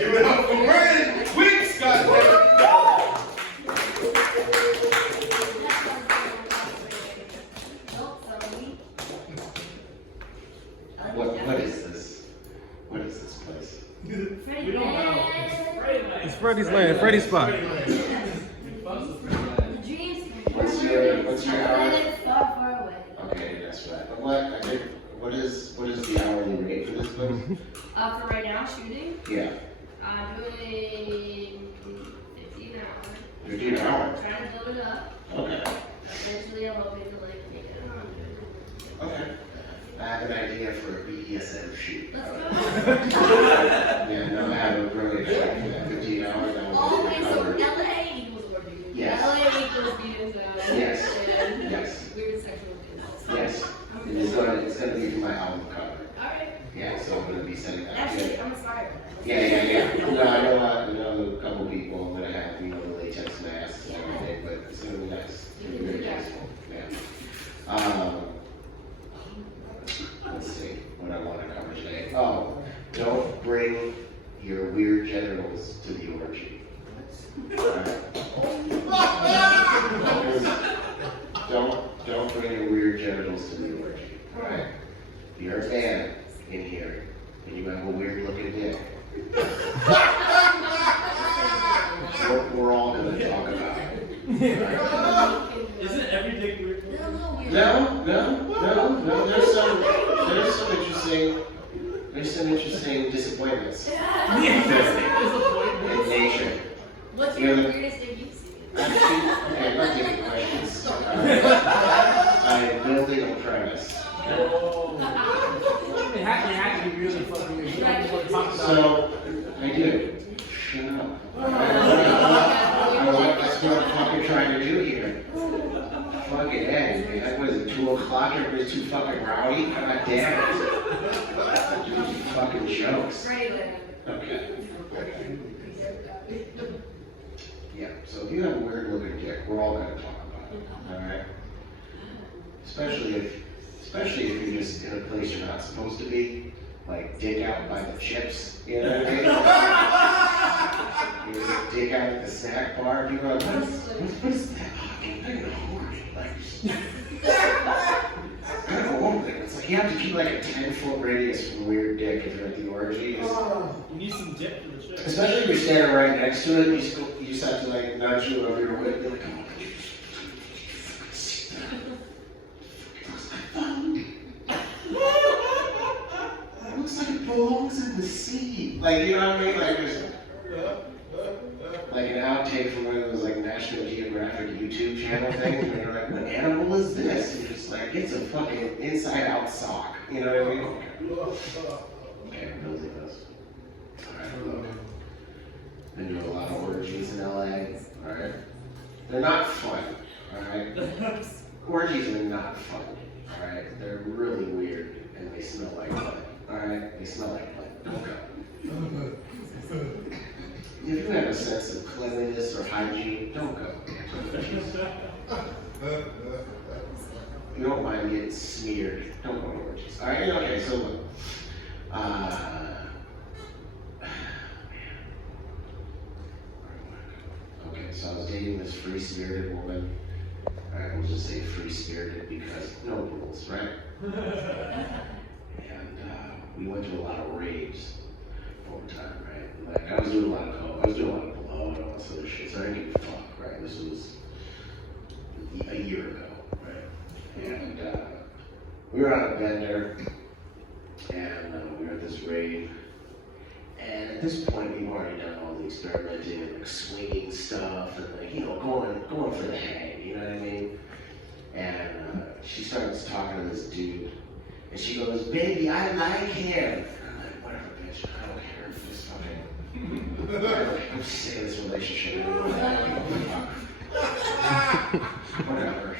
Give it up for Brandon Weeks, goddamn. What is this? What is this place? We don't know. It's Freddy's land, Freddy's spot. What's your hour? Far away. Okay, that's right. But what is the hourly rate for this place? For right now, shooting, Yeah. I'm doing 15 an hour. 15 an hour? Trying to build it up. Okay. Eventually, I'm hoping to like make it 100. Okay. I have an idea for a BDSM shoot. Let's go. Yeah, no, I have a really good 15 hours. That Always will so be LA equals orgy. Yes. LA equals BDSM. Yes. And Yes. weird sexual impulse. Yes. Okay. It's gonna be for my album cover. Alright. Yeah, so I'm gonna be sending that. Actually, I'm inspired. Yeah. No, I know a couple people. I'm gonna have, the latex masks and everything, but it's gonna be nice. It's gonna be very tasteful. Yeah. Let's see what I want to cover today. Oh, don't bring your weird genitals to the orgy. Don't bring your weird genitals to the orgy. Alright? If you're a man in here and you have a weird looking dick, we're all gonna talk about it. Right? Isn't every dick weird? No. There's some interesting disappointments in nature. What's your weirdest thing you've seen? Actually, okay, I'm not taking questions. I'm building a premise. It had to be really fucking weird. You don't want to talk about it. So, I do. Shut up. That's what I'm fucking trying to do here. Fucking hey, man. What is it, 2 o'clock? Everybody's too fucking rowdy? God damn it. Do fucking jokes. Okay. Yeah, so if you have a weird looking dick, we're all gonna talk about it. Alright? Especially if you're just in a place you're not supposed to be, like dick out by the chips, you know what I mean? You just dick out at the snack bar, people are like, what's that fucking thing? I don't know, it's like you have to keep like a 10-foot radius from weird dick if you're at the orgy. You need some dip for the shit. Especially if you're standing right next to it, you just have to like nudge you over your way, be like, come on. It looks like it belongs in the sea. Like, you know what I mean? Like, there's like an outtake from one of those like National Geographic YouTube channel things, and you're like, what animal is this? And you're just like, it's a fucking inside-out sock. You know what I mean? Okay, I'm building this. Alright, look. Been to a lot of orgies in LA. Alright? They're not fun. Alright? Orgies are not fun. Alright? They're really weird and they smell like blood. Alright? They smell like blood. Don't go. If you have a sense of cleanliness or hygiene, don't go. You don't mind getting smeared, don't go to orgies. Alright, okay, so look. Okay, so I was dating this free-spirited woman. Alright, we'll just say free-spirited because no rules, right? And we went to a lot of raves over time, right? Like, I was doing a lot of coke, I was doing a lot of blow and all this other shit, so I didn't give a fuck, right? This was a year ago, right? And we were on a bender, and we were at this rave, and at this point, we've already done all the experimenting and like swinging stuff, and like, going for the hang, you know what I mean? And she starts talking to this dude, and she goes, "Baby, I like him." And I'm like, whatever, bitch, I don't care. Just fucking, I'm sick of this relationship. Whatever.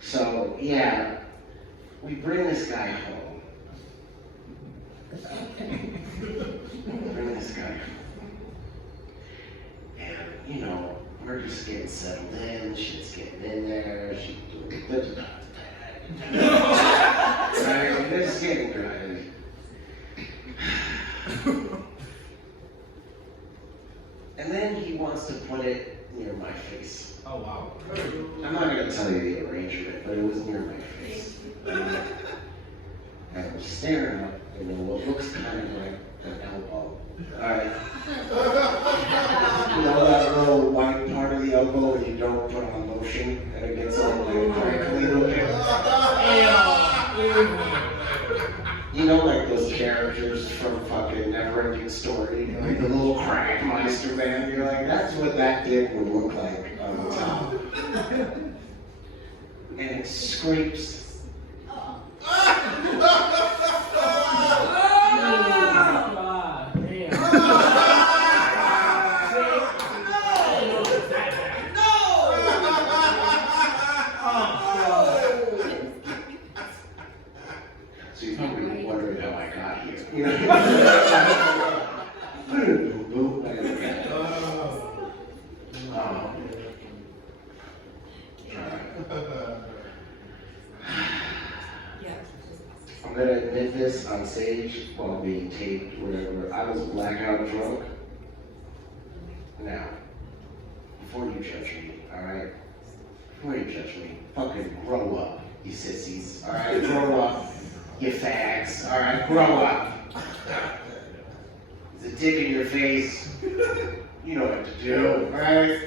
So, yeah, we bring this guy home. Bring this guy home. And, we're just getting settled in, shit's getting in there, she's doing this. Right? We're just getting good. wants to put it near my face. Oh wow. I'm not gonna tell you the arrangement, but it was near my face. And I'm staring up, what looks kind of like an elbow. Alright. You know that little white part of the elbow when you don't put on lotion and it gets all like crinkly looking? You know, like those characters from fucking Neverending Story, like the little crack monster man. You're like, that's what that dick would look like on the top. And it scrapes. So you're probably wondering how I got here. You know? I'm gonna admit this on stage while being taped, whatever. I was blackout drunk. Now, before you judge me, alright? Before you judge me, fucking grow up, you sissies, alright? Grow up, you fags, alright? Grow up. There's a dick in your face. You know what to do, alright?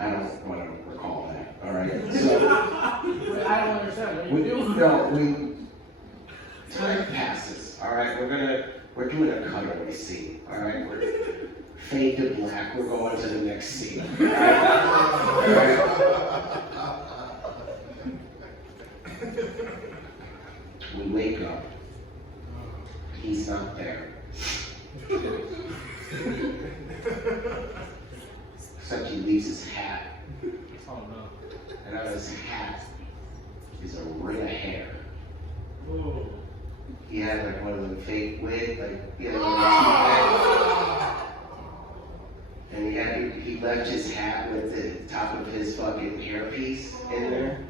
I don't want to recall that, alright? So, I don't understand. What are you doing? Time passes, alright? We're doing a cutaway scene, alright? We're fade to black, we're going to the next scene, alright? We wake up, he's not there. Except he leaves his hat. Oh no. And on his hat is a ring of hair. Ooh. He had like one of them fake wigs, like he had like a and he left his hat with the top of his fucking hairpiece in there.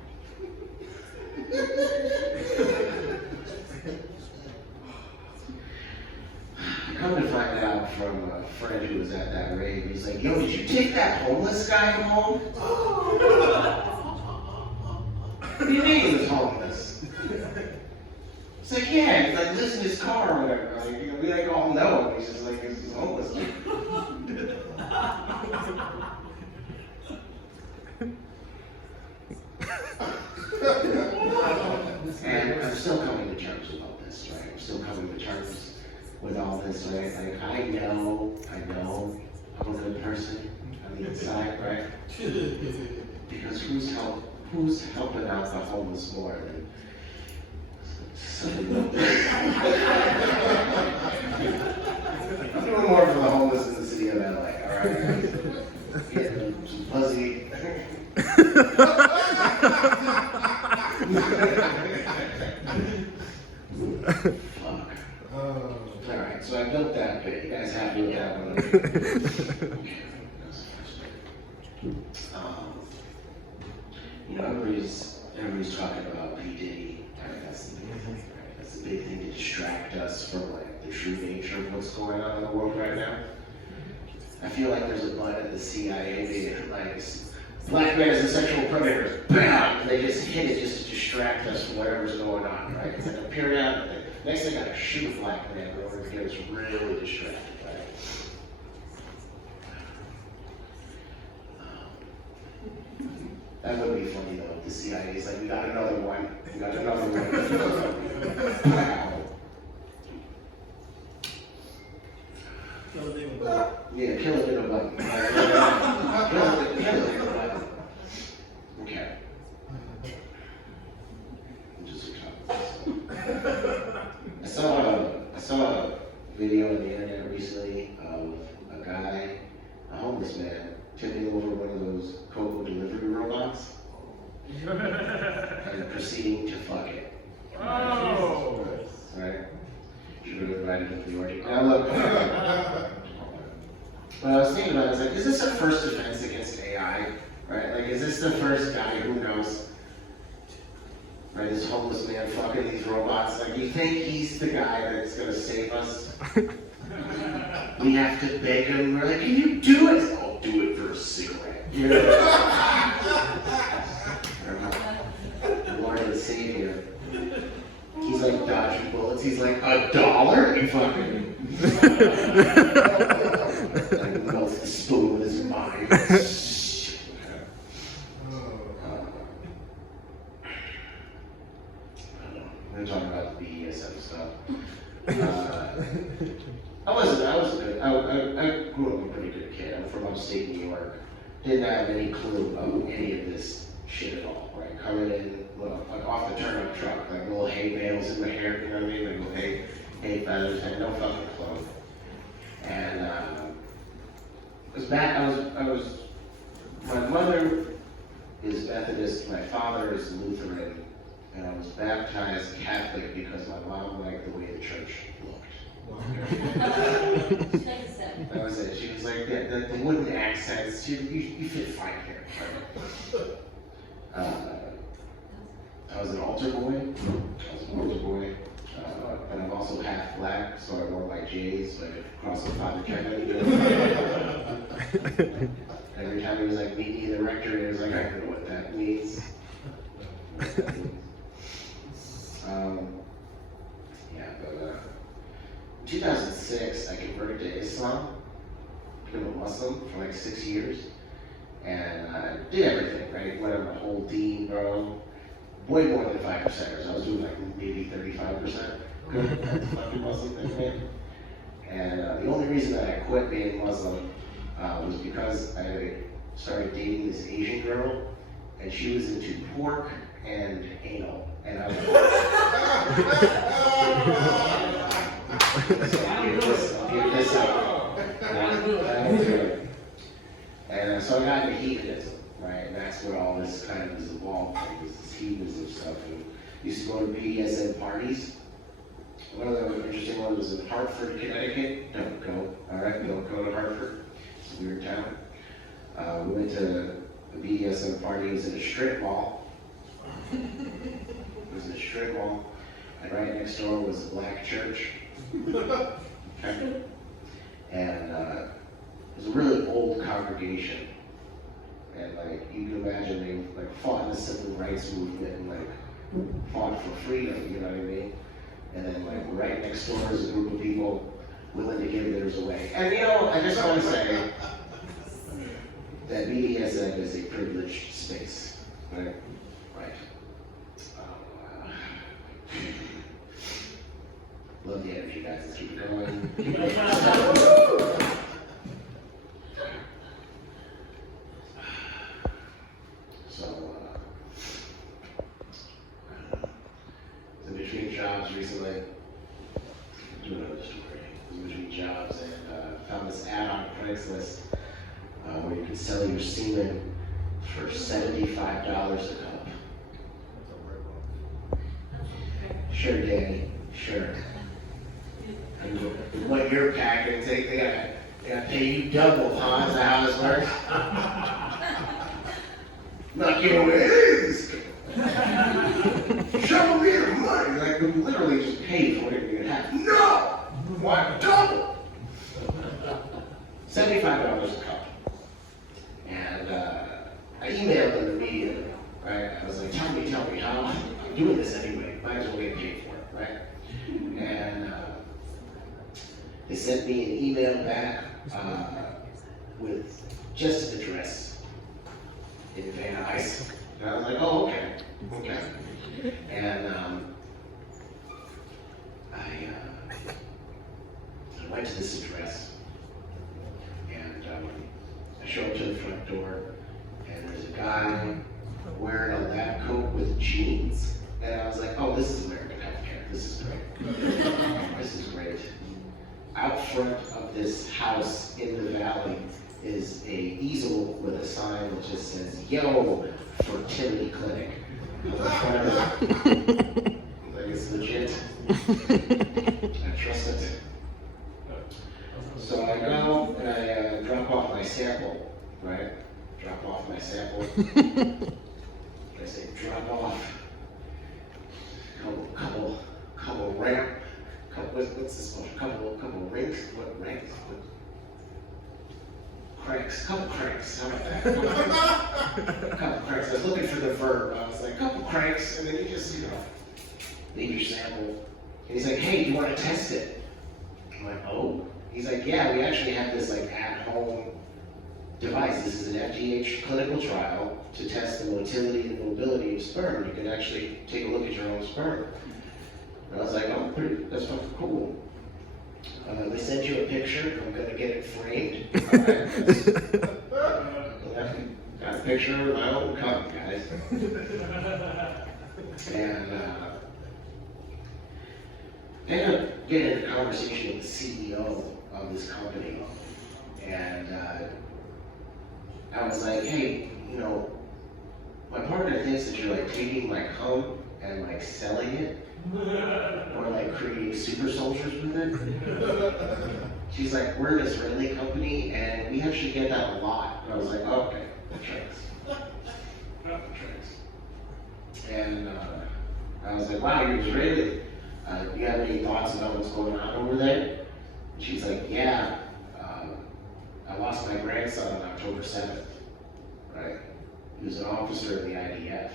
Come to find out from a friend who was at that rave, he's like, yo, did you take that homeless guy home? What do you mean he was homeless? It's like, yeah, he's like, lives in his car or whatever. Like, we like all know him. He's just like, he's homeless. And I'm still coming to terms with all this, right? I'm still coming to terms with all this, right? Like, I know I'm a good person on the inside, right? Because who's helping out the homeless more than somebody like that? I'm doing more for the homeless in the city of LA, alright? Getting some fuzzy. Fuck. Alright, so I built that bit. You guys happy with that one? You know, everybody's talking about P. Diddy. That's the big thing, right? That's the big thing to distract us from like the true nature of what's going on in the world right now. I feel like there's a button at the CIA being like, black man is a sexual predator. Bam! And they just hit it just to distract us from whatever's going on, right? It's like a periodic thing. Next thing I gotta shoot a black man in order to get us really distracted, right? That would be funny though. The CIA is like, we got another one. We got another one. Wow. Kill a demon bug. Yeah, kill it in a button. Kill it in a button. Okay. Just I saw a video on the internet recently of a guy, a homeless man, tipping over one of those Coco delivery robots and proceeding to fuck it. Oh! Right? Should have invited him to the Orgy. Now look, what I was thinking about, I was like, is this a first offense against AI? Right? Like, is this the first guy who knows? Right, this homeless man fucking these robots. Like, you think he's the guy that's gonna save us? We have to beg him. We're like, can you do it? I'll do it for a cigarette. You know? Lord and Savior. He's like dodging bullets. He's like, $1? You fucking. Like melts the spoon with his mind. We're talking about the BDSM stuff. I grew up a pretty good kid. I'm from upstate New York. Didn't have any clue about any of this shit at all, right? Coming in, like off the turnip truck, like little hay bales in my hair, you know what I mean? Like little hay feathers, had no fucking clue. And my mother is Methodist, my father is Lutheran, and I was baptized Catholic because my mom liked the way the church looked. That was it. She was like, the wooden accents, you fit fine here. I was an altar boy. But I'm also half black, so I wore my J's, so I could cross the Father Kevin. Every time he was like, meet me in the rectory, I was like, I don't know what that means. In 2006, I converted to Islam, became a Muslim for like 6 years, and I did everything, right? Went on the whole deen, bro. Way more than 5%ers. I was doing like maybe 35%. Fucking Muslim thing, man. And the only reason that I quit being Muslim was because I started dating this Asian girl, and she was into pork and anal. And I was I'll give this up. And so I got into heathenism, right? And that's where all this kind of is evolved from, this heathenism stuff. And used to go to BDSM parties. One of the interesting ones was in Hartford, Connecticut. Don't go, all right? Don't go to Hartford. It's a weird town. We went to the BDSM party. It was in a strip mall. It was in a strip mall. And right next door was a black church. Okay. And it was a really old congregation. And like you can imagine they like fought in the civil rights movement and like fought for freedom, you know what I mean? And then like right next door is a group of people willing to give theirs away. And you know, I just want to say that BDSM is a privileged space, right? Right. Love the energy, guys. Let's keep it going. So, in between jobs recently, do another story. In between jobs and found this ad on Craigslist where you could sell your semen for $75 a cup. Sure, Danny. Sure. And what you're packing, they gotta pay you double, huh? Is that how this works? Not giving away this. Show me your money. Like, we literally just pay for whatever you have. No! Why double? $75 a cup. And I emailed them immediately, right? I was like, tell me how I'm doing this anyway. Might as well get paid for it, right? And they sent me an email back with just an address in Van Nuys. And I was like, oh, okay. And I went to this address, and I show up to the front door, and there's a guy wearing a lab coat with jeans. And I was like, oh, this is American healthcare. This is great. This is great. Out front of this house in the valley is a easel with a sign that just says, yo, fertility clinic. On the front of it. Like, it's legit. I trust it. So I go and I drop off my sample, right? Drop off my sample. I say, drop off. Couple rant. What's this one? Couple rings? What ranks? couple cranks, how about that? Couple cranks. I was looking for the verb. I was like, couple cranks, and then you just, leave your sample. And he's like, hey, do you want to test it? I'm like, oh. He's like, yeah, we actually have this like at-home device. This is an FDA clinical trial to test the motility and mobility of sperm. You can actually take a look at your own sperm. And I was like, oh, that's fucking cool. They send you a picture. I'm gonna get it framed. Got a picture of my own cum, guys. And ended up getting in a conversation with the CEO of this company, and I was like, hey, my partner thinks that you're like taking my cum and like selling it, or like creating super soldiers with it. She's like, we're an Israeli company, and we actually get that a lot. And I was like, oh, okay, that tracks. And I was like, wow, you're Israeli. Do you have any thoughts about what's going on over there? And she's like, yeah, I lost my grandson on October 7th, right? He was an officer in the IDF.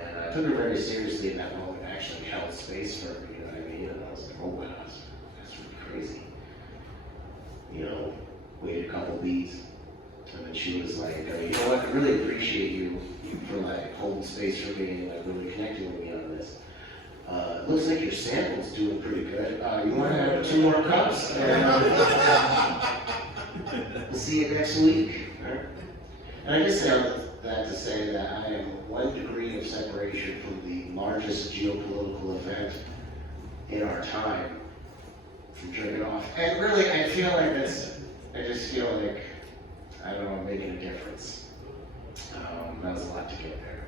And I took her very seriously in that moment, actually held space for her, you know what I mean? And I was like, oh wow, that's really crazy. Waited a couple beats. And then she was like, you know what, I really appreciate you for like holding space for me and like really connecting with me on this. Looks like your sample's doing pretty good. You want to have 2 more cups? And we'll see you next week. Right? And I just say that to say that I am 1 degree of separation from the largest geopolitical event in our time from jerking off. And really, I feel like I just feel like, I don't know, I'm making a difference. That was a lot to get there.